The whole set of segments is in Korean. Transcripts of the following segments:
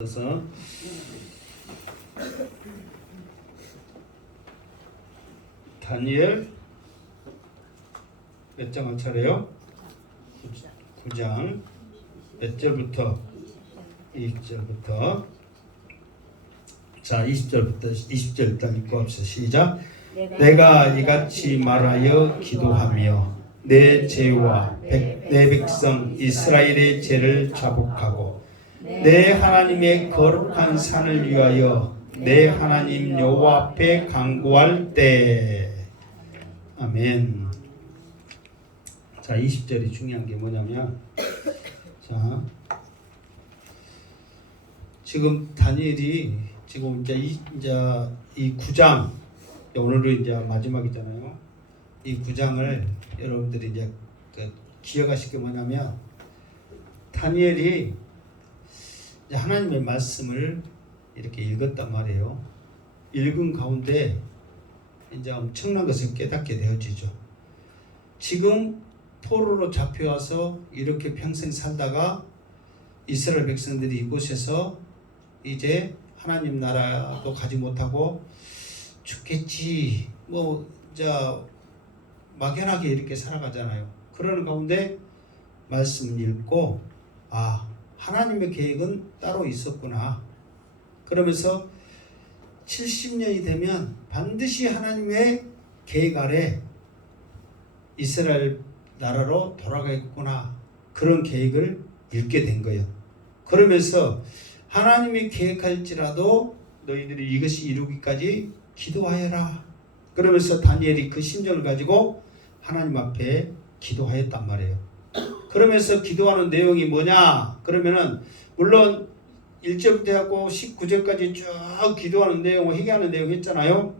그래서 다니엘 몇 장 할 차례요? 9장 몇 절부터? 20절부터. 자, 20절 일단 읽고 합시다. 시작. 내가 이같이 말하여 기도하며 내 죄와 내 백성 이스라엘의 죄를 자복하고 내 하나님의 거룩한 산을 위하여 내 하나님 여호와 앞에 간구할 때. 아멘. 자, 20절이 중요한 게 뭐냐면, 자, 지금 다니엘이 지금 이제 이 9장, 오늘은 이제 마지막이잖아요. 이 9장을 여러분들이 이제 기억하실 게 뭐냐면, 다니엘이 하나님의 말씀을 이렇게 읽었단 말이에요. 읽은 가운데 이제 엄청난 것을 깨닫게 되어지죠. 지금 포로로 잡혀와서 이렇게 평생 살다가 이스라엘 백성들이 이곳에서 이제 하나님 나라도 가지 못하고 죽겠지, 막연하게 이렇게 살아가잖아요. 그러는 가운데 말씀을 읽고, 하나님의 계획은 따로 있었구나. 그러면서 70년이 되면 반드시 하나님의 계획 아래 이스라엘 나라로 돌아가겠구나. 그런 계획을 읽게 된 거예요. 그러면서 하나님이 계획할지라도 너희들이 이것이 이루기까지 기도하여라. 그러면서 다니엘이 그 심정을 가지고 하나님 앞에 기도하였단 말이에요. 그러면서 기도하는 내용이 뭐냐? 그러면은 물론 1절부터 하고 19절까지 쭉 기도하는 내용, 회개하는 내용 했잖아요.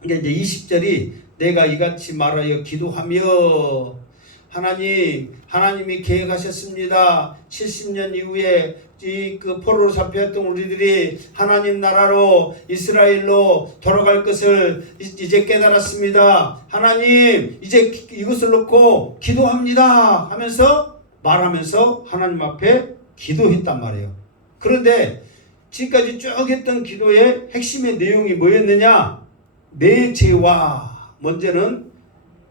그러니까 이제 20절이 내가 이같이 말하여 기도하며 하나님이 계획하셨습니다. 70년 이후에 그 포로로 잡혀왔던 우리들이 하나님 나라로 이스라엘로 돌아갈 것을 이제 깨달았습니다. 하나님 이제 이것을 놓고 기도합니다 하면서 말하면서 하나님 앞에 기도했단 말이에요. 그런데 지금까지 쭉 했던 기도의 핵심의 내용이 뭐였느냐? 내 죄와, 먼저는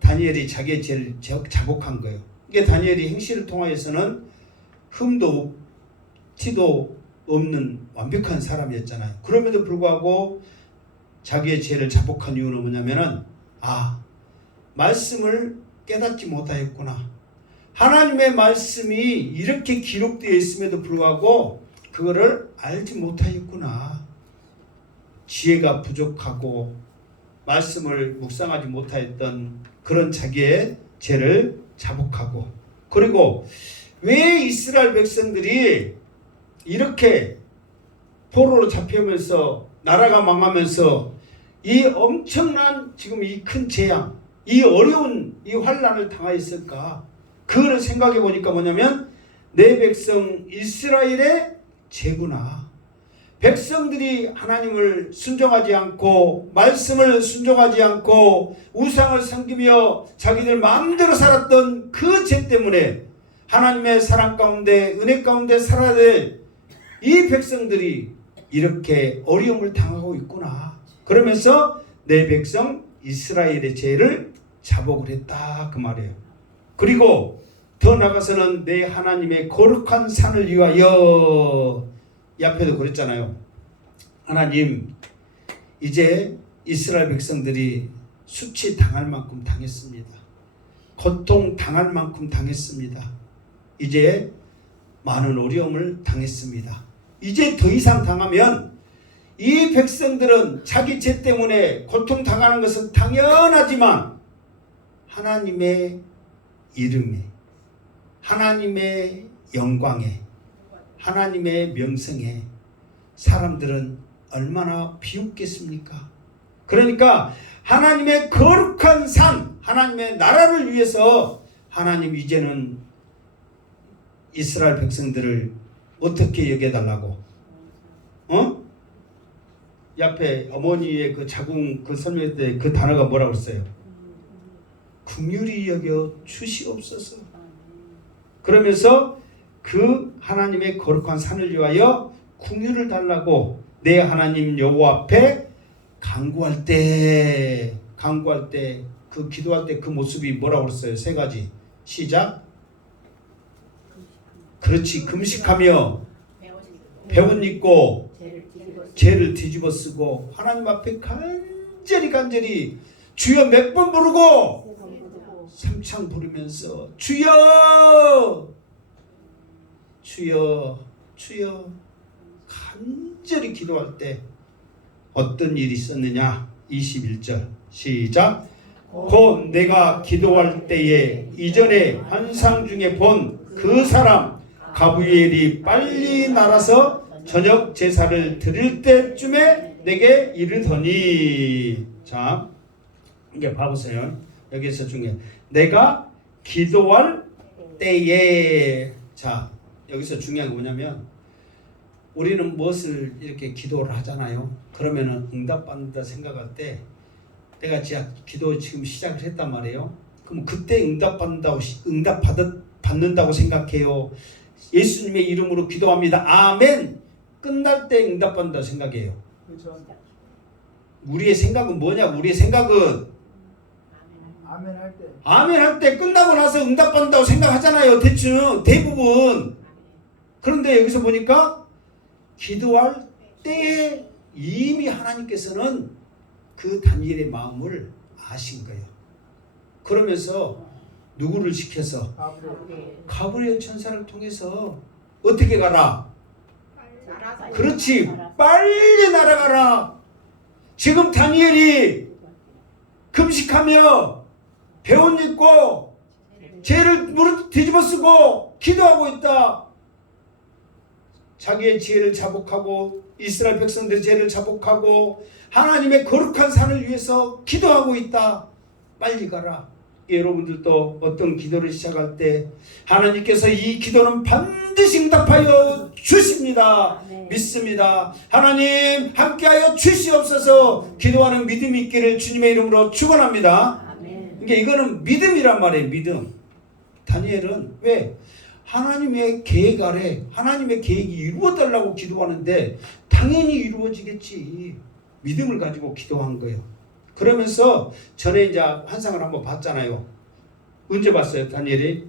다니엘이 자기의 죄를 자복한 거예요. 이게 다니엘이 행실을 통하여서는 흠도 티도 없는 완벽한 사람이었잖아요. 그럼에도 불구하고 자기의 죄를 자복한 이유는 뭐냐면은 말씀을 깨닫지 못하였구나. 하나님의 말씀이 이렇게 기록되어 있음에도 불구하고 그거를 알지 못하였구나. 지혜가 부족하고 말씀을 묵상하지 못하였던 그런 자기의 죄를 자복하고, 그리고 왜 이스라엘 백성들이 이렇게 포로로 잡히면서 나라가 망하면서 이 엄청난 지금 이 큰 재앙, 이 어려운 이 환난을 당하였을까? 그거를 생각해 보니까 뭐냐면 내 백성 이스라엘의 죄구나. 백성들이 하나님을 순종하지 않고 말씀을 순종하지 않고 우상을 섬기며 자기들 마음대로 살았던 그 죄 때문에 하나님의 사랑 가운데 은혜 가운데 살아야 될 이 백성들이 이렇게 어려움을 당하고 있구나. 그러면서 내 백성 이스라엘의 죄를 자복을 했다, 그 말이에요. 그리고 더 나아가서는 내 하나님의 거룩한 산을 위하여, 이 앞에도 그랬잖아요. 하나님, 이제 이스라엘 백성들이 수치 당할 만큼 당했습니다. 고통 당할 만큼 당했습니다. 이제 많은 어려움을 당했습니다. 이제 더 이상 당하면 이 백성들은 자기 죄 때문에 고통 당하는 것은 당연하지만 하나님의 이름에, 하나님의 영광에, 하나님의 명성에 사람들은 얼마나 비웃겠습니까? 그러니까 하나님의 거룩한 산, 하나님의 나라를 위해서 하나님 이제는 이스라엘 백성들을 어떻게 여겨달라고? 옆에 어머니의 그 자궁 그 설명 때 그 단어가 뭐라고 했어요? 긍휼히 여겨 주시옵소서. 그러면서 그 하나님의 거룩한 산을 위하여 긍휼을 달라고 내 하나님 여호와 앞에 간구할 때 그 기도할 때 그 모습이 뭐라고 그랬어요? 세 가지. 시작. 그렇지. 금식하며 배옷 입고 죄를 뒤집어 쓰고 하나님 앞에 간절히 주여 몇 번 부르고 삼창 부르면서 주여 간절히 기도할 때 어떤 일이 있었느냐? 21절 시작. 곧 내가 기도할 때에 이전에 환상 중에 본 그 사람 가브리엘이 빨리 날아서 저녁 제사를 드릴 때쯤에 내게 이르더니. 자, 이게 봐보세요. 여기서 중요해. 내가 기도할 때에. 자, 여기서 중요한 게 뭐냐면 우리는 무엇을 이렇게 기도를 하잖아요. 그러면은 응답받는다 생각할 때 내가 진짜 기도 지금 시작을 했단 말이에요. 그럼 그때 응답받는다고 생각해요. 예수님의 이름으로 기도합니다. 아멘. 끝날 때 응답받는다고 생각해요. 그렇죠. 우리의 생각은 뭐냐? 우리의 생각은 아멘 할 때 끝나고 나서 응답받는다고 생각하잖아요. 대부분. 그런데 여기서 보니까 기도할 때에 이미 하나님께서는 그 다니엘의 마음을 아신 거예요. 그러면서 누구를 시켜서 가브리엘 천사를 통해서 어떻게 가라? 그렇지. 빨리 날아가라. 지금 다니엘이 금식하며 배옷 입고 죄를 무릎 뒤집어 쓰고 기도하고 있다. 자기의 죄를 자복하고 이스라엘 백성들의 죄를 자복하고 하나님의 거룩한 산을 위해서 기도하고 있다. 빨리 가라. 여러분들도 어떤 기도를 시작할 때 하나님께서 이 기도는 반드시 응답하여 주십니다. 믿습니다. 하나님 함께하여 주시옵소서. 기도하는 믿음이 있기를 주님의 이름으로 축원합니다. 그러니까 이거는 믿음이란 말이에요. 믿음. 다니엘은 왜? 하나님의 계획 아래 하나님의 계획이 이루어달라고 기도하는데 당연히 이루어지겠지. 믿음을 가지고 기도한 거예요. 그러면서 전에 이제 환상을 한번 봤잖아요. 언제 봤어요? 다니엘이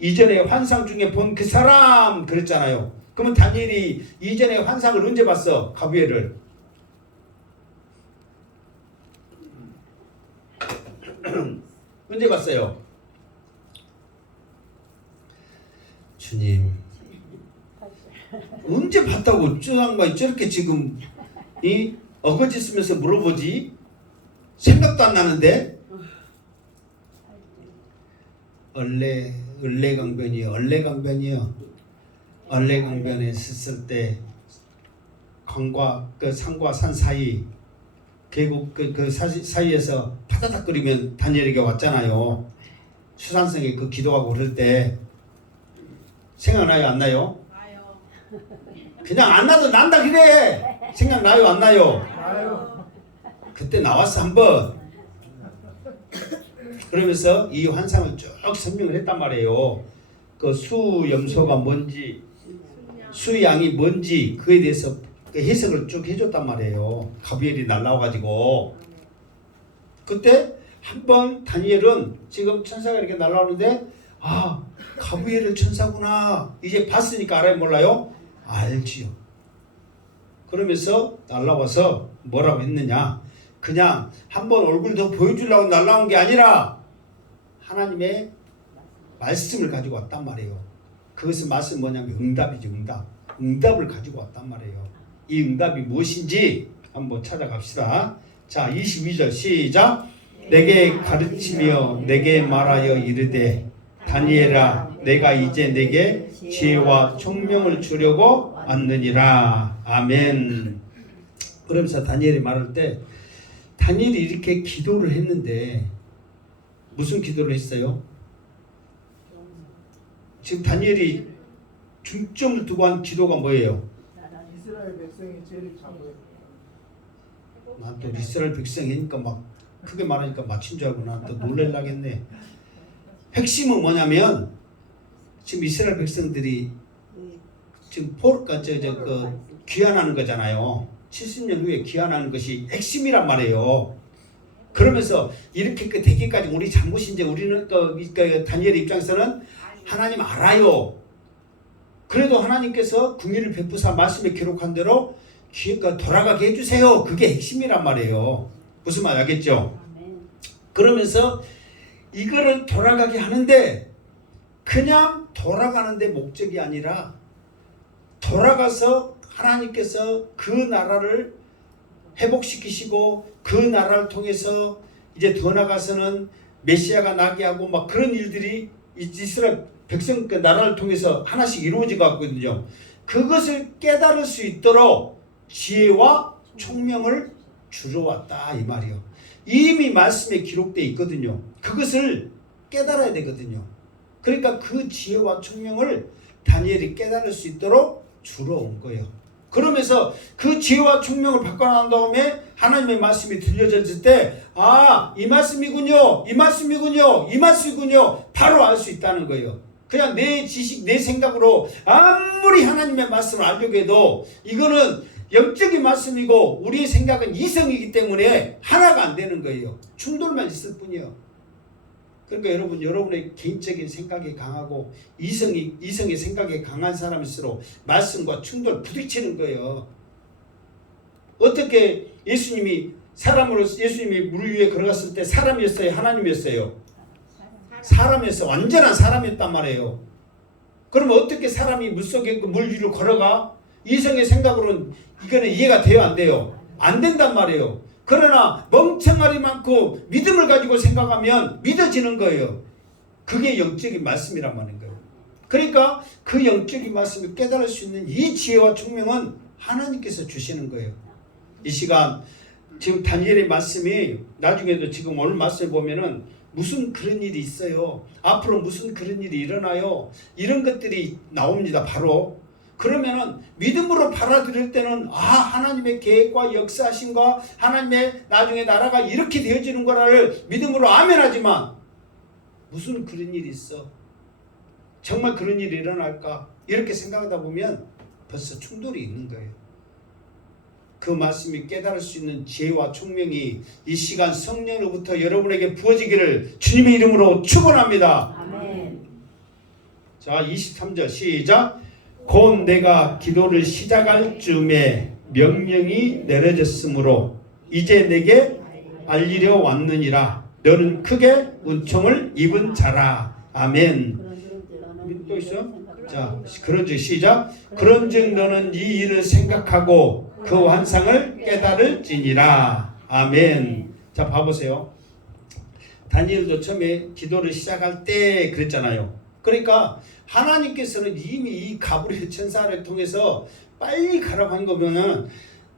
이전에 환상 중에 본 그 사람 그랬잖아요. 그러면 다니엘이 이전에 환상을 언제 봤어? 가브리엘을 언제 봤어요? 주님 언제 봤다고 저렇게 지금 이 어거지 쓰면서 물어보지? 생각도 안 나는데. 얼레강변이요. 얼레강변에 섰을 때 강과 그 산과 산 사이 계곡 그 사이에서 파다닥거리면 다니엘에게 왔잖아요. 수산성에 그 기도하고 그럴 때 생각나요? 안 나요? 나요. 그냥 안 나도 난다 그래. 생각나요? 안 나요? 나요. 그때 나왔어 한번. 그러면서 이 환상을 쭉 설명을 했단 말이에요. 그 수염소가 뭔지 수양이 뭔지 그에 대해서 그 해석을 쭉 해줬단 말이에요. 가브리엘이 날라와가지고 그때 한번 다니엘은 지금 천사가 이렇게 날라오는데 아 가브리엘 천사구나 이제 봤으니까 알아요 몰라요? 알지요. 그러면서 날라와서 뭐라고 했느냐? 그냥 한번 얼굴 더 보여주려고 날라온 게 아니라 하나님의 말씀을 가지고 왔단 말이에요. 그것은 말씀 뭐냐면 응답이죠. 응답을 가지고 왔단 말이에요. 이 응답이 무엇인지 한번 찾아갑시다. 자 22절 시작. 내게 가르치며 내게 말하여 이르되 다니엘아 내가 이제 내게 지혜와 총명을 주려고 왔느니라. 아멘. 그러면서 다니엘이 말할 때 다니엘이 이렇게 기도를 했는데 무슨 기도를 했어요? 지금 다니엘이 중점을 두고 한 기도가 뭐예요? 이스라엘 백성이 죄를 자고요. 난 또 이스라엘 백성이니까 막 크게 말하니까 맞힌 줄 알고 난 또 놀랄라겠네. 핵심은 뭐냐면 지금 이스라엘 백성들이 지금 포르가 귀환하는 거잖아요. 70년 후에 귀환하는 것이 핵심이란 말이에요. 그러면서 이렇게 되기까지 우리 잘못인지 우리는 다니엘 입장에서는 하나님 알아요. 그래도 하나님께서 긍휼을 베푸사 말씀에 기록한 대로 돌아가게 해주세요. 그게 핵심이란 말이에요. 무슨 말 알겠죠? 그러면서 이거를 돌아가게 하는데 그냥 돌아가는데 목적이 아니라 돌아가서 하나님께서 그 나라를 회복시키시고 그 나라를 통해서 이제 더 나가서는 메시아가 나게 하고 막 그런 일들이 이스라엘 백성 그 나라를 통해서 하나씩 이루어지고 있거든요. 그것을 깨달을 수 있도록 지혜와 총명을 주러 왔다 이 말이요. 이미 말씀에 기록되어 있거든요. 그것을 깨달아야 되거든요. 그러니까 그 지혜와 총명을 다니엘이 깨달을 수 있도록 주러 온 거예요. 그러면서 그 지혜와 총명을 받고 난 다음에 하나님의 말씀이 들려졌을 때 이 말씀이군요. 이 말씀이군요. 이 말씀이군요. 바로 알 수 있다는 거예요. 그냥 내 지식, 내 생각으로 아무리 하나님의 말씀을 알려고 해도 이거는 영적인 말씀이고 우리의 생각은 이성이기 때문에 하나가 안 되는 거예요. 충돌만 있을 뿐이에요. 그러니까 여러분의 개인적인 생각이 강하고 이성의 생각이 강한 사람일수록 말씀과 충돌 부딪히는 거예요. 어떻게 예수님이 물 위에 걸어갔을 때 사람이었어요? 하나님이었어요? 사람이었어요. 완전한 사람이었단 말이에요. 그러면 어떻게 사람이 물속에 물 위로 걸어가? 이성의 생각으로는 이거는 이해가 돼요? 안 돼요? 안 된단 말이에요. 그러나 멍청하리 많고 믿음을 가지고 생각하면 믿어지는 거예요. 그게 영적인 말씀이란 말인 거예요. 그러니까 그 영적인 말씀을 깨달을 수 있는 이 지혜와 총명은 하나님께서 주시는 거예요. 이 시간 지금 다니엘의 말씀이 나중에도 지금 오늘 말씀을 보면은 무슨 그런 일이 있어요. 앞으로 무슨 그런 일이 일어나요. 이런 것들이 나옵니다. 바로 그러면은 믿음으로 받아들일 때는 하나님의 계획과 역사하심과 하나님의 나중에 나라가 이렇게 되어지는 거를 믿음으로 아멘하지만 무슨 그런 일이 있어? 정말 그런 일이 일어날까? 이렇게 생각하다 보면 벌써 충돌이 있는 거예요. 그 말씀이 깨달을 수 있는 지혜와 총명이 이 시간 성령으로부터 여러분에게 부어지기를 주님의 이름으로 축원합니다. 아멘. 자, 23절 시작. 곧 내가 기도를 시작할 즈음에 명령이 내려졌으므로 이제 내게 알리려 왔느니라. 너는 크게 은총을 입은 자라. 아멘. 또 있어? 자, 그런즉 시작. 그런즉 너는 이 일을 생각하고 그 환상을 깨달을지니라. 아멘. 자, 봐보세요. 다니엘도 처음에 기도를 시작할 때 그랬잖아요. 그러니까 하나님께서는 이미 이 가브리엘 천사를 통해서 빨리 가라고 한 거면은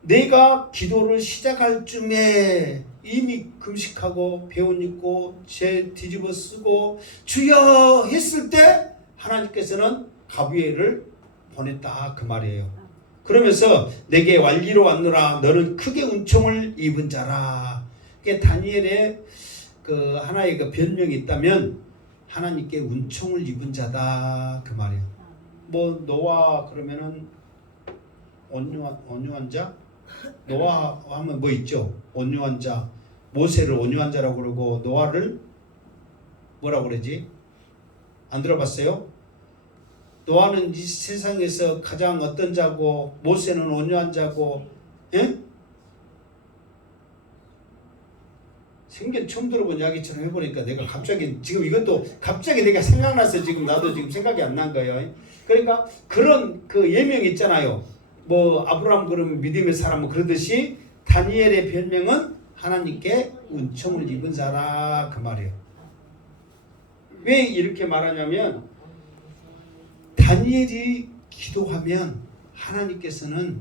내가 기도를 시작할 쯤에 이미 금식하고 배옷 입고 죄 뒤집어 쓰고 주여 했을 때 하나님께서는 가브리엘을 보냈다 그 말이에요. 그러면서 내게 완리로 왔노라. 너는 크게 은총을 입은 자라. 그게 다니엘의 그 하나의 그 별명이 있다면 하나님께 은총을 입은 자다 그 말이에요. 뭐 노아 그러면은 온유한 자? 노아 하면 뭐 있죠? 온유한 자. 모세를 온유한 자라고 그러고 노아를 뭐라고 그러지? 안 들어봤어요? 노아는 이 세상에서 가장 어떤 자고 모세는 온유한 자고, 예? 생전 처음 들어본 이야기처럼 해보니까 내가 갑자기 지금 이것도 갑자기 내가 생각나서 지금 나도 지금 생각이 안 난 거예요. 그러니까 그런 그 예명이 있잖아요. 뭐 아브라함 그러면 믿음의 사람 뭐 그러듯이 다니엘의 별명은 하나님께 은총을 입은 자라 그 말이에요. 왜 이렇게 말하냐면 다니엘이 기도하면 하나님께서는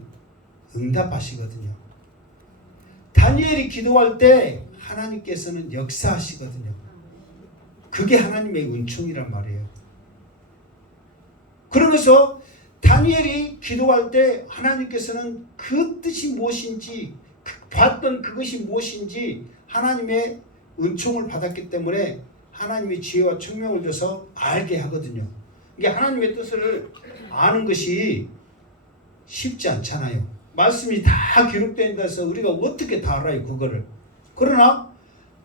응답하시거든요. 다니엘이 기도할 때 하나님께서는 역사하시거든요. 그게 하나님의 은총이란 말이에요. 그러면서 다니엘이 기도할 때 하나님께서는 그 뜻이 무엇인지 봤던 그것이 무엇인지 하나님의 은총을 받았기 때문에 하나님의 지혜와 총명을 줘서 알게 하거든요. 이게 하나님의 뜻을 아는 것이 쉽지 않잖아요. 말씀이 다 기록된 데서 우리가 어떻게 다 알아요, 그거를. 그러나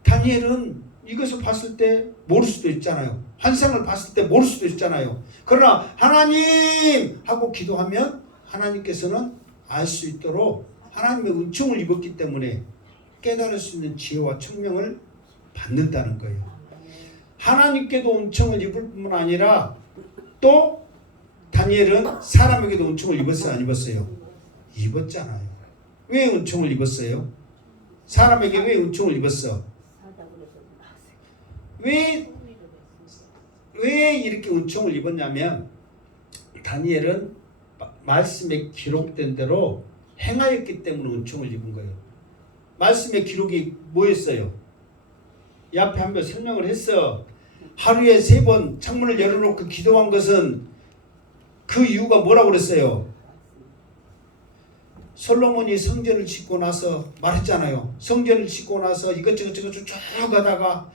다니엘은 이것을 봤을 때 모를 수도 있잖아요. 환상을 봤을 때 모를 수도 있잖아요. 그러나 하나님 하고 기도하면 하나님께서는 알 수 있도록 하나님의 은총을 입었기 때문에 깨달을 수 있는 지혜와 청명을 받는다는 거예요. 하나님께도 은총을 입을 뿐만 아니라 또 다니엘은 사람에게도 은총을 입었어요, 안 입었어요? 입었잖아요. 왜 은총을 입었어요? 사람에게 왜 은총을 입었어? 왜 이렇게 은총을 입었냐면 다니엘은 말씀에 기록된 대로 행하였기 때문에 은총을 입은 거예요. 말씀의 기록이 뭐였어요? 이 앞에 한번 설명을 했어. 하루에 3번 창문을 열어놓고 기도한 것은 그 이유가 뭐라고 그랬어요? 솔로몬이 성전을 짓고 나서 말했잖아요. 성전을 짓고 나서 이것저것 쭉 하다가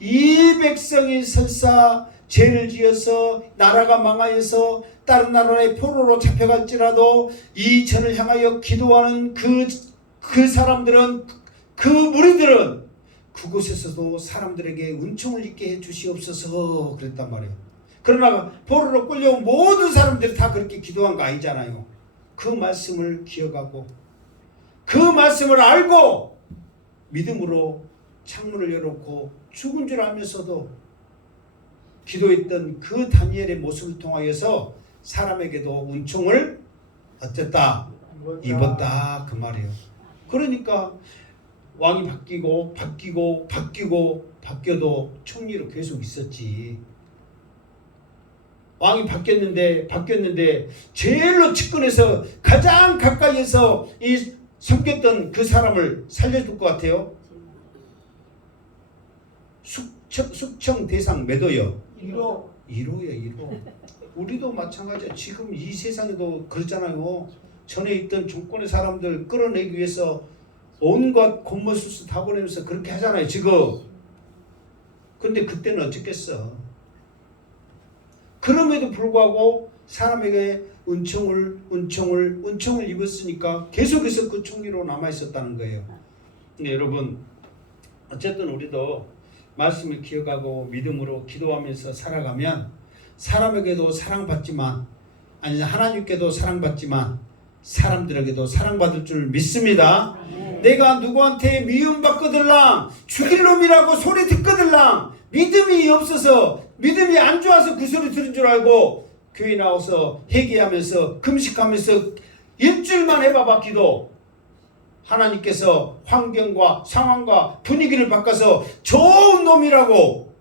이 백성이 설사 죄를 지어서 나라가 망하여서 다른 나라의 포로로 잡혀갈지라도 이 전을 향하여 기도하는 그 사람들은, 그 무리들은 그곳에서도 사람들에게 은총을 입게 해 주시옵소서 그랬단 말이에요. 그러나 포로로 끌려온 모든 사람들이 다 그렇게 기도한 거 아니잖아요. 그 말씀을 기억하고 그 말씀을 알고 믿음으로 창문을 열어놓고 죽은 줄 알면서도 기도했던 그 다니엘의 모습을 통하여서 사람에게도 은총을 어쨌다? 입었다 그 말이에요. 그러니까 왕이 바뀌어도 총리로 계속 있었지. 왕이 바뀌었는데 제일로 측근에서 가장 가까이에서 이 섬겼던 그 사람을 살려줄 것 같아요. 숙청 대상 몇호요? 1호요. 우리도 마찬가지야. 지금 이 세상에도 그렇잖아요. 전에 있던 정권의 사람들 끌어내기 위해서 온갖 곤모술수 다 보내면서 그렇게 하잖아요, 지금. 근데 그때는 어쨌겠어. 그럼에도 불구하고 사람에게 은총을 입었으니까 계속해서 그 총리로 남아있었다는 거예요. 근데 여러분, 어쨌든 우리도 말씀을 기억하고 믿음으로 기도하면서 살아가면 사람에게도 사랑받지만, 아니 하나님께도 사랑받지만 사람들에게도 사랑받을 줄 믿습니다. 내가 누구한테 미움받거들랑 죽일 놈이라고 소리 듣거들랑 믿음이 없어서, 믿음이 안 좋아서 그 소리 들은 줄 알고 교회 나와서 회개하면서 금식하면서 일주일만 해봐봐 기도. 하나님께서 환경과 상황과 분위기를 바꿔서 좋은 놈이라고,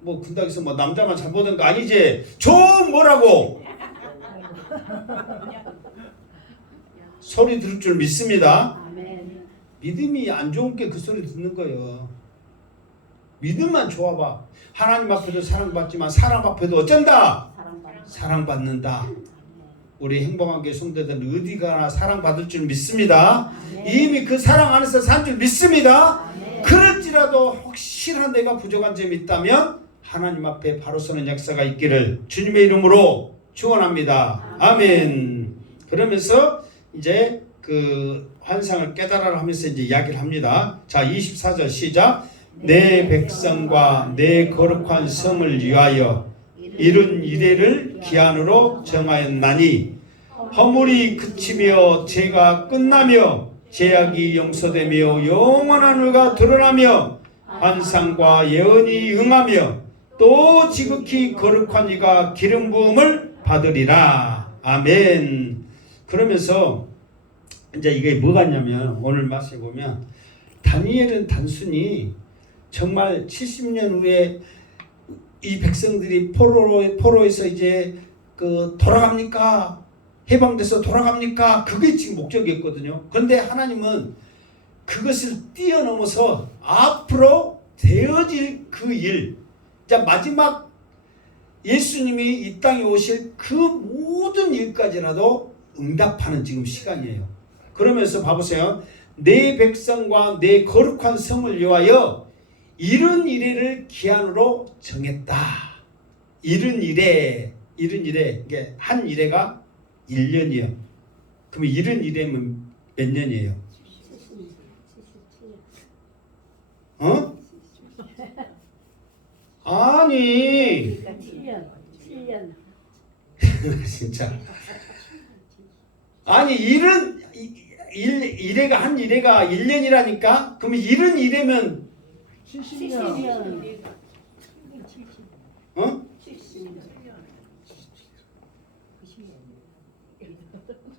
뭐 군대에서 뭐 남자만 잘못한 거 아니지, 좋은 뭐라고 소리 들을 줄 믿습니다. 믿음이 안 좋은 게 그 소리 듣는 거예요. 믿음만 좋아봐. 하나님 앞에도 사랑받지만 사람 앞에도 어쩐다? 사랑받는다. 우리 행복한 교회 성도들은 어디 가나 사랑받을 줄 믿습니다. 이미 그 사랑 안에서 산 줄 믿습니다. 그럴지라도 혹시나 내가 부족한 점이 있다면 하나님 앞에 바로 서는 역사가 있기를 주님의 이름으로 축원합니다. 아멘. 그러면서 이제 그 환상을 깨달아라 하면서 이제 이야기를 합니다. 자, 24절 시작. 내 백성과 내 거룩한 성을 위하여 이룬 이래를 기한으로 정하였나니 허물이 그치며 죄가 끝나며 죄악이 용서되며 영원한 의가 드러나며 환상과 예언이 응하며 또 지극히 거룩한 이가 기름 부음을 받으리라. 아멘. 그러면서 이제 이게 뭐가 있냐면 오늘 말씀에 보면 다니엘은 단순히 정말 70년 후에 이 백성들이 포로에서 이제 그 돌아갑니까? 해방돼서 돌아갑니까? 그게 지금 목적이었거든요. 그런데 하나님은 그것을 뛰어넘어서 앞으로 되어질 그 일, 자 마지막 예수님이 이 땅에 오실 그 모든 일까지라도 응답하는 지금 시간이에요. 그러면서 봐보세요. 내 백성과 내 거룩한 성을 위하여 이른 이래를 기한으로 정했다. 이른 이래 이게 한 이래가 1년이요. 그럼 71이면 몇 년이에요? 어? 아니 그러니까 7년. 진짜 아니 일해가 한 일해가 1년이라니까. 그러면 71이면 70년. 어?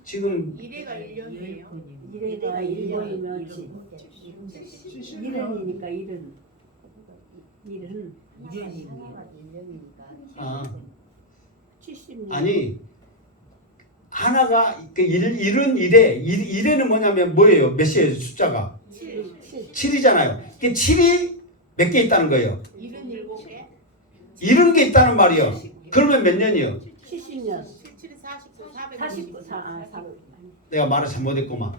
지금 이래가 1년이에요. 이래가 1년이면 1년이니까 1은 아 70년. 아니 하나가 그 일은 일에는 뭐냐면 뭐예요? 몇 시예요? 숫자가 7이잖아요. 이게 7이 몇 개 있다는 거예요. 77개? 이런 게 있다는 말이요. 그러면 몇 년이요? 70년. 77, 49, 49, 400. 내가 말을 잘못했구만.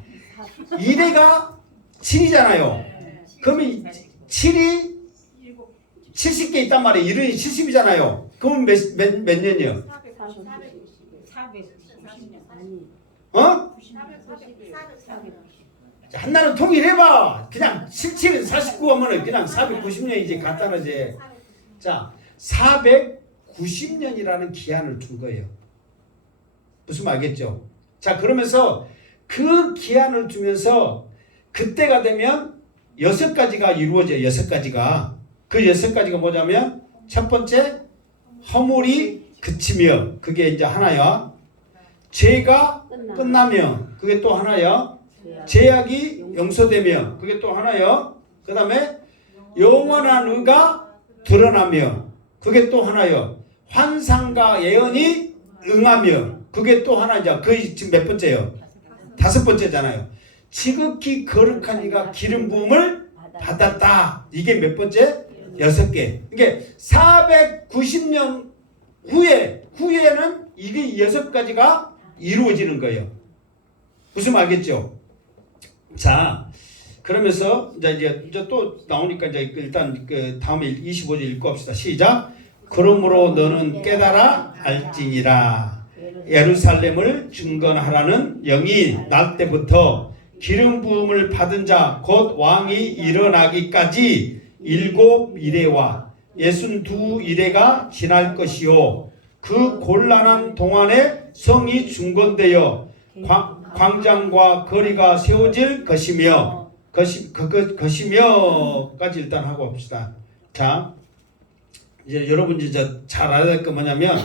1회가 7이잖아요. 그러면 7이 70개 있단 말이에요. 1은 70이잖아요. 그러면 몇 년이요? 490년. 아니, 어? 490년. 한나는 통일해봐. 그냥 77은 49 하면은 그냥 490년이지 간단하지. 자, 490년이라는 기한을 둔 거예요. 무슨 말 알겠죠? 자, 그러면서 그 기한을 두면서 그때가 되면 6가지가 이루어져요. 6가지가. 그 6가지가 뭐냐면 첫 번째 허물이 그치며 그게 이제 하나야. 죄가 끝나며 그게 또 하나야. 죄악이 용서되며 그게 또 하나요. 그 다음에 영원한 의가 드러나며 그게 또 하나요. 환상과 예언이 응하며 그게 또 하나죠. 그게 지금 몇 번째요? 5번째잖아요. 지극히 거룩한 이가 기름 부음을 받았다. 이게 몇 번째? 6개. 이게 490년 후에는 이게 6가지가 이루어지는 거예요. 무슨 말 알겠죠? 자, 그러면서 이제 또 나오니까 이제 일단 그 다음에 25절 읽고 합시다. 시작. 그러므로 너는 깨달아 알지니라. 예루살렘을 중건하라는 영이 날 때부터 기름 부음을 받은 자 곧 왕이 일어나기까지 7 이레와 62 이레가 지날 것이요. 그 곤란한 동안에 성이 중건되어 광장과 거리가 세워질 것이며 것이며까지 일단 하고 봅시다. 자, 이제 여러분 이제 잘 알아야 될 거 뭐냐면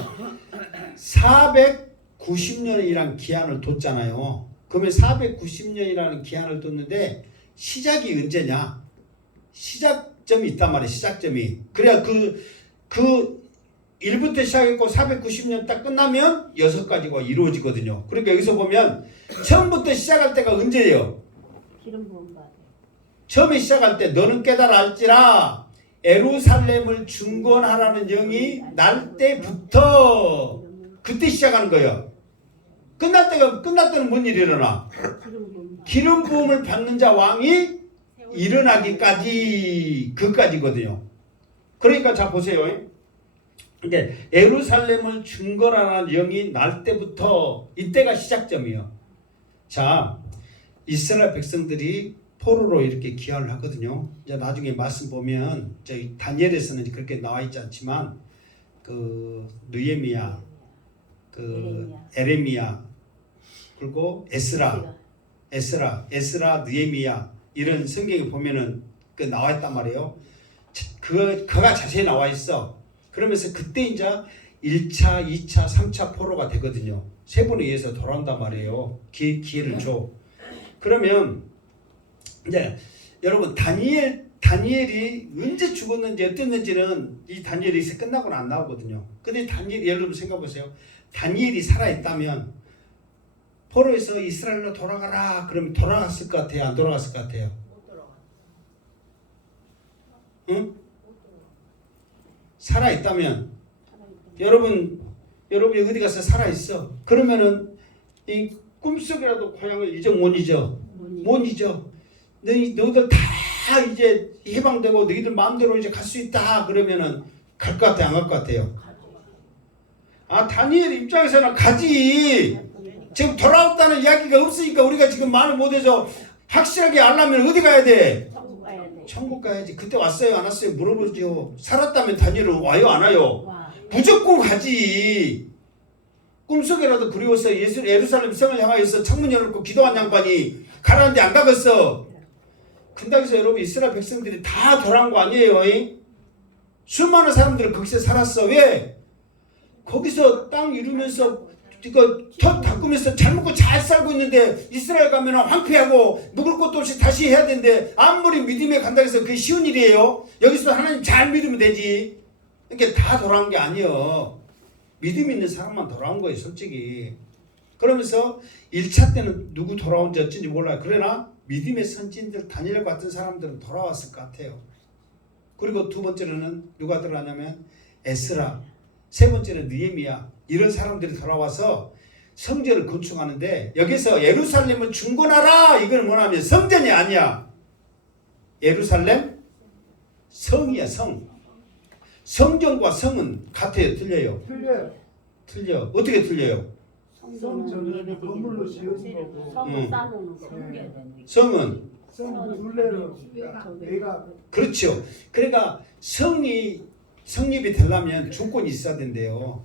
490년이란 기한을 뒀잖아요. 그러면 490년이라는 기한을 뒀는데 시작이 언제냐? 시작점이 있단 말이에요. 시작점이. 그래야 그 1부터 시작했고 490년 딱 끝나면 6가지가 이루어지거든요. 그러니까 여기서 보면 처음부터 시작할 때가 언제예요? 기름 부음 받아. 처음에 시작할 때 너는 깨달아 알지라 예루살렘을 중건하라는 영이 날 때부터 그때 시작하는 거예요. 끝날 때는 뭔 일이 일어나? 기름 부음을 받는 자 왕이 일어나기까지 그까지거든요. 그러니까 자 보세요. 근데 예루살렘을 중건하라는 영이 날 때부터 이때가 시작점이에요. 자, 이스라엘 백성들이 포로로 이렇게 귀환을 하거든요. 이제 나중에 말씀 보면 저희 다니엘에서는 그렇게 나와 있지 않지만 그 느헤미야, 그 에레미야, 그리고 에스라, 느헤미야 이런 성경에 보면은 그 나와 있단 말이에요. 그가 자세히 나와 있어. 그러면서 그때 이제 1차, 2차, 3차 포로가 되거든요. 세 번에 의해서 돌아온단 말이에요. 기회를 줘. 그러면 이제 여러분 다니엘이 언제 죽었는지 어땠는지는 이 다니엘이 끝나고는 안 나오거든요. 근데 여러분 생각해 보세요. 다니엘이 살아있다면 포로에서 이스라엘로 돌아가라 그러면 돌아갔을 것 같아요? 안 돌아갔을 것 같아요? 못 들어가. 응? 살아있다면 여러분이 어디 가서 살아있어. 그러면은 이 꿈속이라도 고향을 잊어 못 잊어? 못 잊어. 너희들 다 이제 해방되고 너희들 마음대로 이제 갈 수 있다 그러면은 갈 것 같아요? 안 갈 것 같아요? 아, 다니엘 입장에서는 가지. 지금 돌아왔다는 이야기가 없으니까 우리가 지금 말을 못해서 확실하게 알려면 어디 가야 돼? 천국 가야 돼. 천국 가야지. 그때 왔어요 안 왔어요 물어보죠. 살았다면 다니러 와요 안 와요? 와. 무조건 가지. 꿈속에라도 그리워서 예루살렘 성을 향하여서 창문 열어놓고 기도한 양반이 가라는데 안 가겠어. 근다기서 여러분 이스라엘 백성들이 다 돌아온 거 아니에요? 수많은 사람들은 거기서 살았어. 왜? 거기서 땅 이루면서 이거 터 닦으면서 잘 먹고 잘 살고 있는데 이스라엘 가면 황폐하고 먹을 것도 없이 다시 해야 되는데 아무리 믿음에 간다고 해서 그게 쉬운 일이에요? 여기서 하나님 잘 믿으면 되지. 그러니까 다 돌아온 게 아니에요. 믿음 있는 사람만 돌아온 거예요 솔직히. 그러면서 1차 때는 누구 돌아온지 어쩐지 몰라요. 그러나 믿음의 선진들 다니엘 같은 사람들은 돌아왔을 것 같아요. 그리고 두 번째로는 누가 들어왔냐면 에스라, 세 번째는 느헤미야. 이런 사람들이 돌아와서 성전을 건축하는데 여기서 예루살렘을 중건하라 이걸 뭐냐면 성전이 아니야. 예루살렘 성이야 성. 성전과 성은 같아요 틀려요? 틀려요. 틀려. 어떻게 틀려요? 성전은 성전은 예배드리는 건물로 거고, 지어진 거고 성은 쌓는 거. 네. 성은 성은 둘레로 내가 그렇죠. 그러니까 성이 성립이 되려면 조건이 있어야 된대요.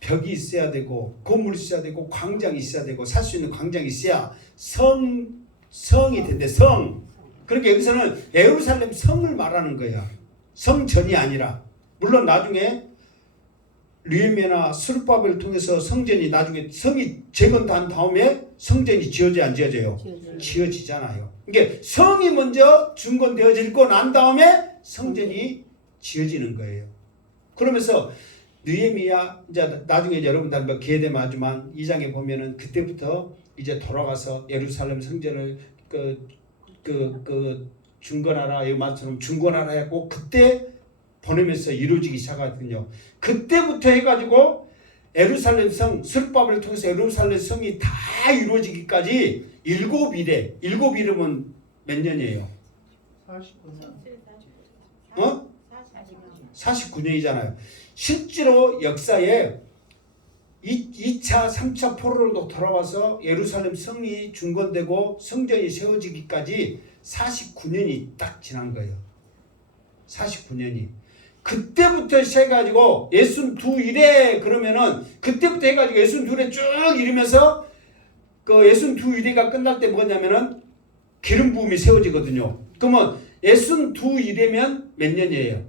벽이 있어야 되고 건물이 있어야 되고 광장이 있어야 되고 살 수 있는 광장이 있어야 성이 된대. 성. 그러니까 여기서는 예루살렘 성을 말하는 거야. 성전이 아니라. 물론 나중에 느헤미야나 스룹바벨을 통해서 성전이 나중에 성이 재건한 다음에 성전이 지어져야 안 지어져요? 지어지잖아요. 그러니까 성이 먼저 중건되어지고 난 다음에 성전이 지어지는 거예요. 그러면서 느헤미야 이제 나중에 여러분들 뭐 기회 되면 하지만 2장에 보면은 그때부터 이제 돌아가서 예루살렘 성전을 중건하라 이 말처럼 중건하라 했고 그때 보내면서 이루어지기 시작하거든요. 그때부터 해가지고 예루살렘 성 스룹바벨을 통해서 예루살렘 성이 다 이루어지기까지 7일에 7일이면 몇 년이에요? 49년. 49년이잖아요. 실제로 역사에 2차, 3차 포로로 돌아와서 예루살렘 성이 중건되고 성전이 세워지기까지 49년이 딱 지난 거예요. 49년이. 그때부터 시작해가지고 62일에 그러면은 그때부터 해가지고 62일에 쭉 이르면서 그 62일가 끝날 때 뭐냐면은 기름 부음이 세워지거든요. 그러면 62일이면 몇 년이에요?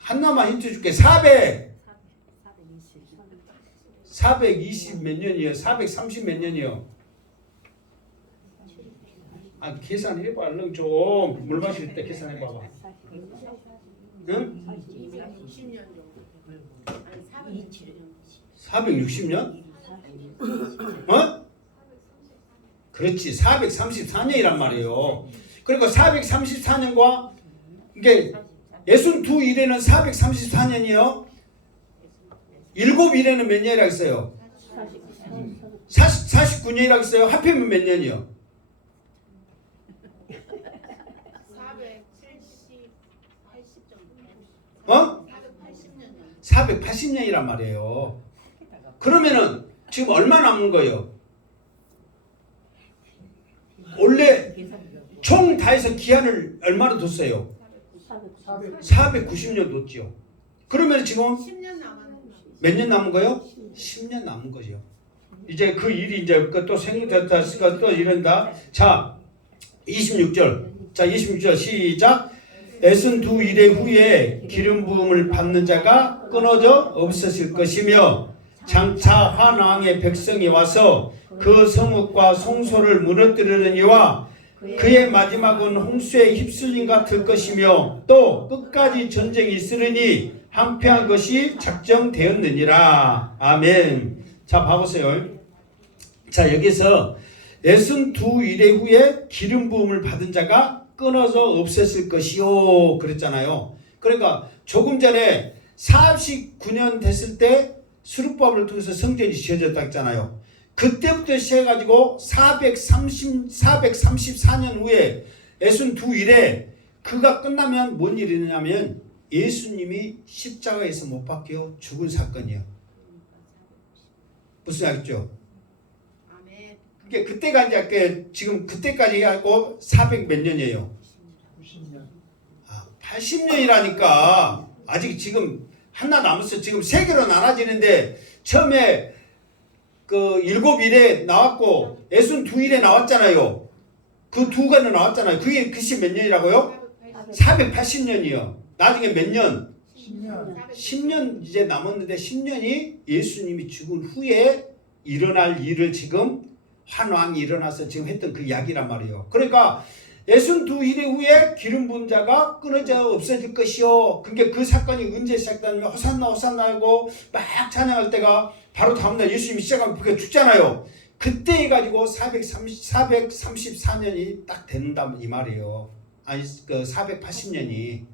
하나만 힌트 줄게. 420 몇 년이에요? 430 몇 년이요? 아 계산해봐 얼른 좀. 물 마실 때 계산해봐봐. 응? 20년 정도. 아니 460년? 어? 그렇지. 434년이란 말이에요. 그러니까 434년과 이게 62일에는 434년이요. 7일에는 몇 년이라고 했어요? 49년이라고 했어요. 하필이면 몇 년이요? 470, 80 정도. 어? 480년이란 말이에요. 그러면은 지금 얼마 남은 거예요? 원래 총 다 해서 기한을 얼마나 뒀어요? 490년 뒀지요. 그러면 지금 10년 남았는 몇 년 남은 거예요? 10년 남은 거죠. 이제 그 일이 이제 또 생겼다 또 이런다. 자, 26절. 자, 26절 시작. 62일의 후에 기름 부음을 받는 자가 끊어져 없어질 것이며 장차 한 왕의 백성이 와서 그 성읍과 성소를 무너뜨리려니와 그의 마지막은 홍수에 휩쓸림 같을 것이며 또 끝까지 전쟁이 있으리니 항폐한 것이 작정되었느니라. 아멘. 자, 봐보세요. 자, 여기서 62일의 후에 기름 부음을 받은 자가 끊어져 없었을 것이요 그랬잖아요. 그러니까 조금 전에 49년 됐을 때 스룹바벨을 통해서 성전이 지어졌다 했잖아요. 그때부터 시작해가지고 434년 후에 62일에 그가 끝나면 뭔 일이 있냐면 예수님이 십자가에서 못 박혀 죽은 사건이에요. 무슨 말이죠? 아멘. 그게 그때가 이제 지금 그때까지 해갖고 400 몇 년이에요. 90년. 80년이라니까 아직 지금 하나 남았어. 지금 세계로 나눠지는데 처음에 그 7일에 나왔고 예순 2일에 나왔잖아요. 그 두 가지 나왔잖아요. 그게 글씨 몇 년이라고요? 480년이요. 나중에 몇 년? 10년. 10년 이제 남았는데 10년이 예수님이 죽은 후에 일어날 일을 지금 환왕이 일어나서 지금 했던 그 이야기란 말이에요. 그러니까 62일 후에 기름 부은 자가 끊어져 없어질 것이요. 그게 그 사건이 언제 시작되냐면 호산나 호산나 하고 막 찬양할 때가 바로 다음날 예수님이 시작하면 그게 죽잖아요. 그때 해가지고 434년이 딱 된다 이 말이에요. 아니 그 480년이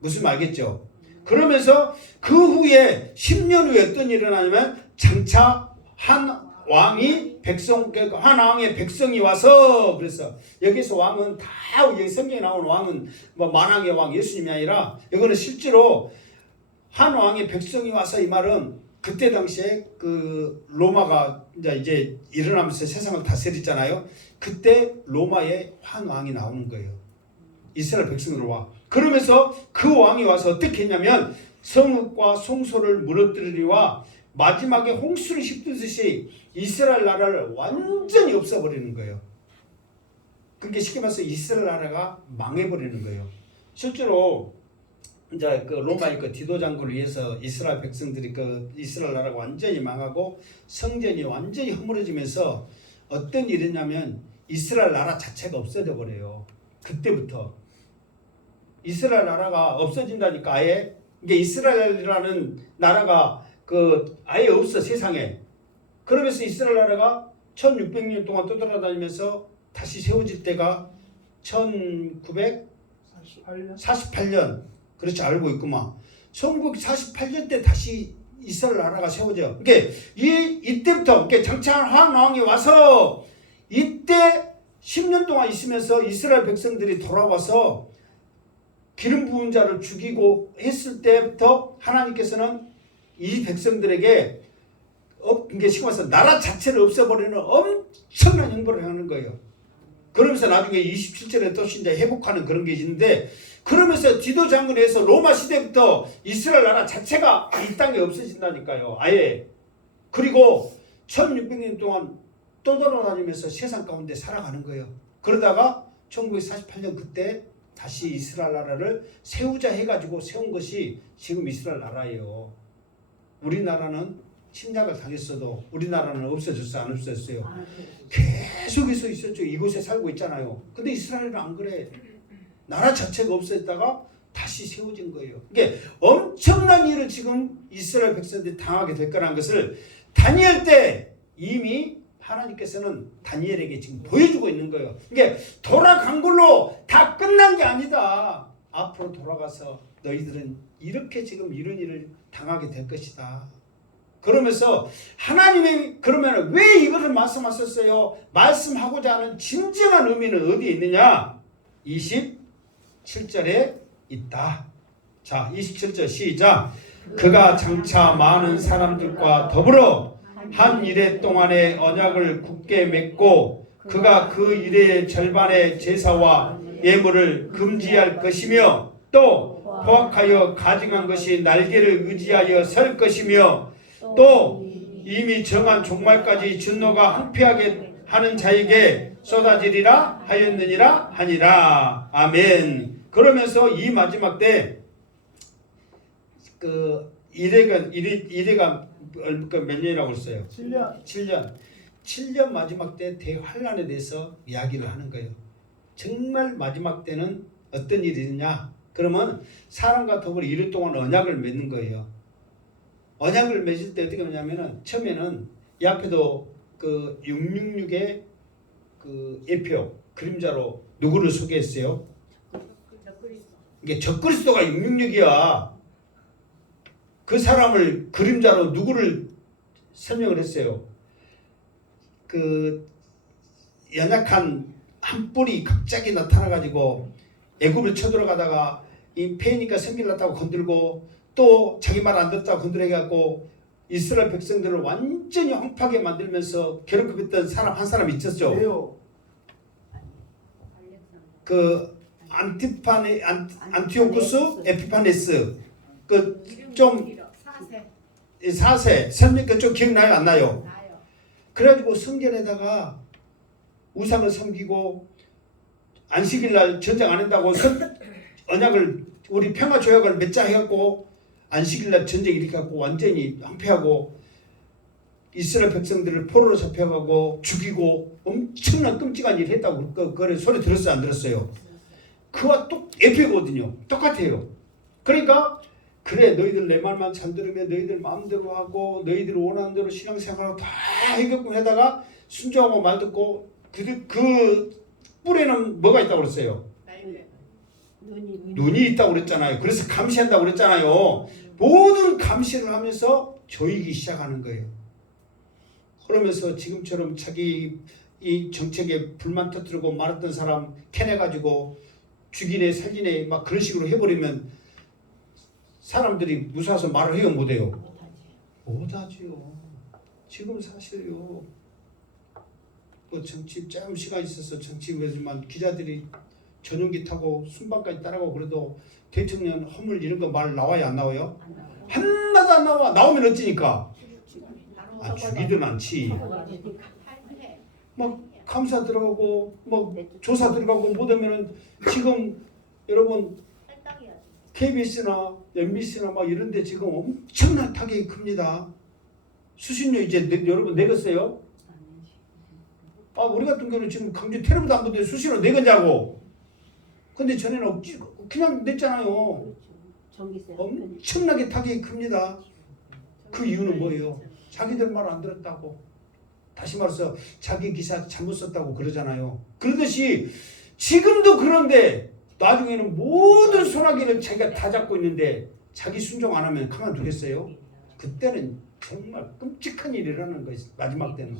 무슨 말겠죠? 그러면서 그 후에 10년 후에 어떤 일이 일어나냐면 장차 한 왕이 한 왕의 백성이 와서 그래서 여기서 왕은 다 여기 성경에 나오는 왕은 뭐 만왕의 왕 예수님이 아니라 이거는 실제로 한 왕의 백성이 와서 이 말은 그때 당시에 그 로마가 이제 일어나면서 세상을 다스렸잖아요. 그때 로마의 한 왕이 나오는 거예요. 이스라엘 백성으로 와. 그러면서 그 왕이 와서 어떻게 했냐면 성읍과 성소를 무너뜨리리와 마지막에 홍수를 씹듯이 이스라엘 나라를 완전히 없애버리는 거예요. 그게 쉽게 말해서 이스라엘 나라가 망해버리는 거예요. 실제로 이제 그 로마의 그 디도 장군을 위해서 이스라엘 백성들이 그 이스라엘 나라가 완전히 망하고 성전이 완전히 허물어지면서 어떤 일이냐면 이스라엘 나라 자체가 없어져 버려요. 그때부터 이스라엘 나라가 없어진다니까 아예 이게 이스라엘이라는 나라가 그 아예 없어 세상에. 그러면서 이스라엘 나라가 1600년 동안 떠돌아다니면서 다시 세워질 때가 1948년 그렇지 알고 있구만. 1948년 때 다시 이스라엘 나라가 세워져. 그러니까 이때부터 그러니까 장차 한 왕이 와서 이때 10년 동안 있으면서 이스라엘 백성들이 돌아와서 기름 부은 자를 죽이고 했을 때부터 하나님께서는 이 백성들에게 이게 쉽게 말해서 나라 자체를 없애버리는 엄청난 형벌을 하는 거예요. 그러면서 나중에 27절에 또 이제 회복하는 그런 게 있는데 그러면서 디도 장군에서 로마 시대부터 이스라엘 나라 자체가 이 땅에 없어진다니까요. 아예. 그리고 1600년 동안 떠돌아다니면서 세상 가운데 살아가는 거예요. 그러다가 1948년 그때 다시 이스라엘 나라를 세우자 해가지고 세운 것이 지금 이스라엘 나라예요. 우리나라는 침략을 당했어도 우리나라는 없어졌어요? 안 없어졌어요? 계속해서 있었죠. 이곳에 살고 있잖아요. 근데 이스라엘은 안 그래. 나라 자체가 없어졌다가 다시 세워진 거예요. 이게 엄청난 일을 지금 이스라엘 백성들이 당하게 될 거라는 것을 다니엘 때 이미 하나님께서는 다니엘에게 지금 보여주고 있는 거예요. 이게 돌아간 걸로 다 끝난 게 아니다. 앞으로 돌아가서 너희들은 이렇게 지금 이런 일을 당하게 될 것이다. 그러면서 하나님이 그러면 왜 이것을 말씀하셨어요? 말씀하고자 하는 진정한 의미는 어디에 있느냐? 27절에 있다. 자, 27절 시작. 그가 장차 많은 사람들과 더불어 한 일해 동안의 언약을 굳게 맺고 그가 그 일의 절반의 제사와 예물을 금지할 것이며 또 포악하여 가증한 것이 날개를 의지하여 설 것이며 또 이미 정한 종말까지 진노가 항피하게 하는 자에게 쏟아지리라 하였느니라 하니라. 아멘. 그러면서 이 마지막 때 그 이래가 몇 년이라고 했어요? 7년. 7년 마지막 때 대환란에 대해서 이야기를 하는 거예요. 정말 마지막 때는 어떤 일이 있느냐? 그러면 사람과 더불어 이를 동안 언약을 맺는 거예요. 언약을 맺을 때 어떻게 하냐면은 처음에는 이 앞에도 그 666의 그 예표 그림자로 누구를 소개했어요? 이게 적그리스도가 666이야. 그 사람을 그림자로 누구를 설명을 했어요? 그 연약한 한 뿔이 갑자기 나타나가지고 애굽을 쳐들어가다가 이 패니까 성질났다고 건들고 또 자기 말 안 듣다고 건드려갖고 이스라엘 백성들을 완전히 황폐하게 만들면서 괴롭혔던 사람 한 사람 있었죠. 왜요? 그 안티오쿠스 에피파네스 그 좀 4세 설명 그좀 기억나요 안 나요? 나요. 그래가지고 성전에다가 우상을 섬기고 안식일날 전쟁 안 한다고 언약을 우리 평화 조약을 맺자 해갖고 안식일날 전쟁 일으켜갖고 완전히 황폐하고 이스라엘 백성들을 포로로 잡혀가고 죽이고 엄청난 끔찍한 일을 했다고 그래 소리 들었어요 안 들었어요? 그와 똑 에피거든요. 똑같아요. 그러니까 그래 너희들 내 말만 잘 들으면 너희들 마음대로 하고 너희들 원하는 대로 신앙생활하고 다 해결끔 하다가 순종하고 말 듣고 그 뿔에는 뭐가 있다고 그랬어요? 눈이 있다고 그랬잖아요. 그래서 감시한다고 그랬잖아요. 모든 감시를 하면서 조이기 시작하는 거예요. 그러면서 지금처럼 자기 이 정책에 불만 터뜨리고 말았던 사람 캐내가지고 죽이네 살리네 막 그런 식으로 해버리면 사람들이 무서워서 말을 해요 못해요? 못하지요. 지금 사실요. 뭐 정치 짧은 시간 있어서 정치지만 기자들이 전용기 타고 순방까지 따라가고 그래도 대통령 허물 이런 거 말 나와요 안 나와요? 하나도 안 나와. 나오면 어찌니까? 아, 죽이든 않지. 막 감사 들어가고 뭐 조사 들어가고 못하면은 지금 여러분 KBS나 MBC나 막 이런데 지금 엄청난 타격이 큽니다. 수신료 이제 여러분 내겠어요? 아 우리 같은 경우는 지금 강주 텔레비도 안 보는데 수신료 내겠냐고. 근데 전에는 없지 그냥 냈잖아요. 엄청나게 타격이 큽니다. 그 이유는 뭐예요? 자기들 말 안 들었다고. 다시 말해서 자기 기사 잘못 썼다고 그러잖아요. 그러듯이 지금도 그런데 나중에는 모든 소나기를 자기가 다 잡고 있는데 자기 순종 안 하면 가만두겠어요? 그때는 정말 끔찍한 일이 일어나는 거예요. 마지막 때는.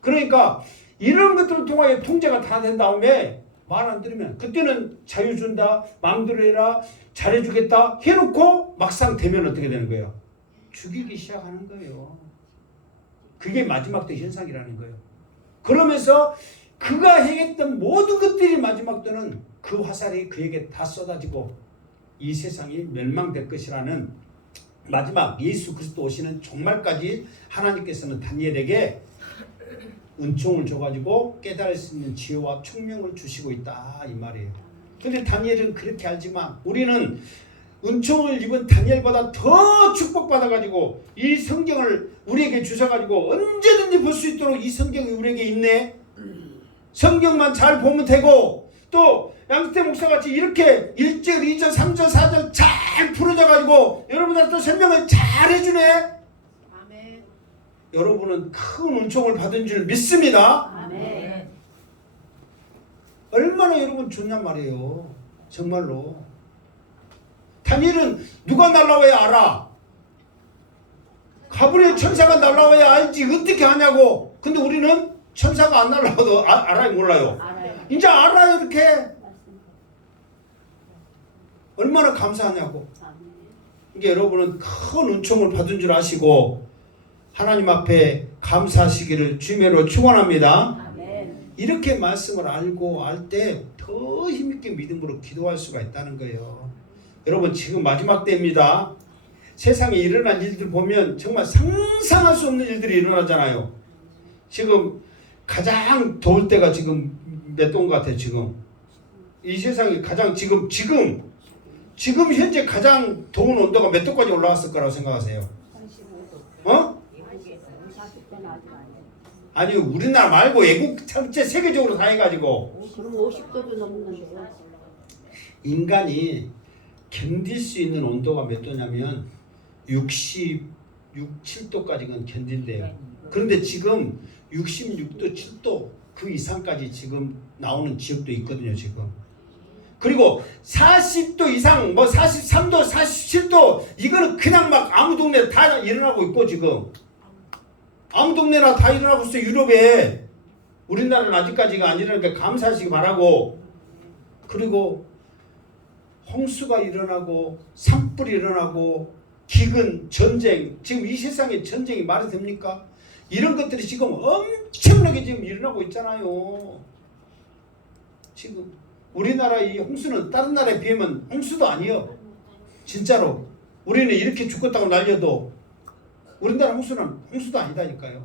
그러니까 이런 것들을 통하여 통제가 다 된 다음에 말 안 들으면 그때는 자유 준다, 마음대로 해라, 잘해주겠다 해놓고 막상 되면 어떻게 되는 거예요? 죽이기 시작하는 거예요. 그게 마지막 때 현상이라는 거예요. 그러면서 그가 행했던 모든 것들이 마지막 때는 그 화살이 그에게 다 쏟아지고 이 세상이 멸망될 것이라는 마지막 예수 그리스도 오시는 종말까지 하나님께서는 다니엘에게 은총을 줘가지고 깨달을 수 있는 지혜와 총명을 주시고 있다 이 말이에요. 근데 다니엘은 그렇게 알지만 우리는 은총을 입은 다니엘보다 더 축복받아가지고 이 성경을 우리에게 주셔가지고 언제든지 볼 수 있도록 이 성경이 우리에게 있네. 성경만 잘 보면 되고 또 양태 목사같이 이렇게 1절, 2절, 3절, 4절 잘 풀어져가지고 여러분한테 설명을 잘 해주네. 아멘. 여러분은 큰 은총을 받은 줄 믿습니다. 아멘. 얼마나 여러분 좋냔 말이에요. 정말로. 다니엘은 누가 날라와야 알아. 가브리엘 천사가 날라와야 알지 어떻게 하냐고. 근데 우리는 천사가 안 날라와도 알아요 몰라요? 알아요. 이제 알아요 이렇게. 얼마나 감사하냐고. 이게 여러분은 큰 은총을 받은 줄 아시고 하나님 앞에 감사하시기를 주님으로 축원합니다. 아멘. 이렇게 말씀을 알고 알 때 더 힘있게 믿음으로 기도할 수가 있다는 거예요. 여러분 지금 마지막 때입니다. 세상에 일어난 일들 보면 정말 상상할 수 없는 일들이 일어나잖아요. 지금 가장 더울 때가 지금 몇 도인 것 같아요. 지금 이 세상에 가장 지금 현재 가장 더운 온도가 몇 도까지 올라갔을 거라고 생각하세요? 35도. 어? 40대는 아직 안 돼. 아니 우리나라 말고 외국 전체 세계적으로 다 해가지고 그럼 50도도 넘는데요. 인간이 견딜 수 있는 온도가 몇 도냐면 66, 7도까지는 견딘대요. 그런데 지금 66도, 7도 그 이상까지 지금 나오는 지역도 있거든요. 지금. 그리고 40도 이상, 뭐 43도, 47도 이거는 그냥 막 아무 동네 다 일어나고 있고 지금. 아무 동네나 다 일어나고 있어요. 유럽에. 우리나라는 아직까지가 안 일어나니까 감사하시기 바라고. 그리고 홍수가 일어나고 산불이 일어나고 기근, 전쟁, 지금 이 세상에 전쟁이 말이 됩니까? 이런 것들이 지금 엄청나게 지금 일어나고 있잖아요. 지금 우리나라 이 홍수는 다른 나라에 비하면 홍수도 아니에요. 진짜로 우리는 이렇게 죽겠다고 날려도 우리나라 홍수는 홍수도 아니다니까요.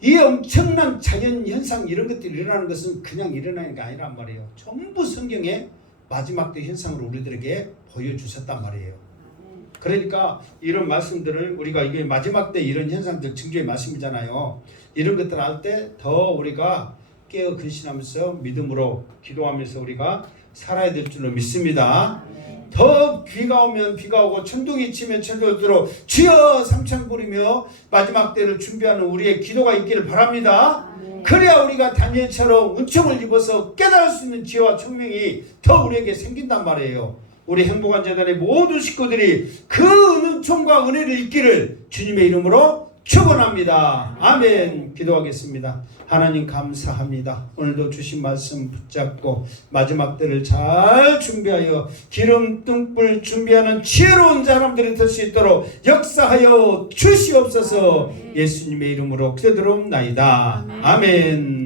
이 엄청난 자연 현상 이런 것들이 일어나는 것은 그냥 일어나는 게 아니란 말이에요. 전부 성경의 마지막 때 현상으로 우리들에게 보여주셨단 말이에요. 그러니까 이런 말씀들을 우리가 이게 마지막 때 이런 현상들 증거의 말씀이잖아요. 이런 것들 할 때 더 우리가 깨어 근신하면서 믿음으로 기도하면서 우리가 살아야 될 줄로 믿습니다. 더 비가 오면 비가 오고 천둥이 치면 천둥이 들어 주여 삼창 부리며 마지막 때를 준비하는 우리의 기도가 있기를 바랍니다. 그래야 우리가 다니엘처럼 은총을 입어서 깨달을 수 있는 지혜와 총명이 더 우리에게 생긴단 말이에요. 우리 행복한 재단의 모든 식구들이 그 은총과 은혜를 입기를 주님의 이름으로 축원합니다. 아멘. 기도하겠습니다. 하나님 감사합니다. 오늘도 주신 말씀 붙잡고 마지막 때를 잘 준비하여 기름 등불 준비하는 지혜로운 사람들이 될 수 있도록 역사하여 주시옵소서. 예수님의 이름으로 기도드리옵나이다. 아멘.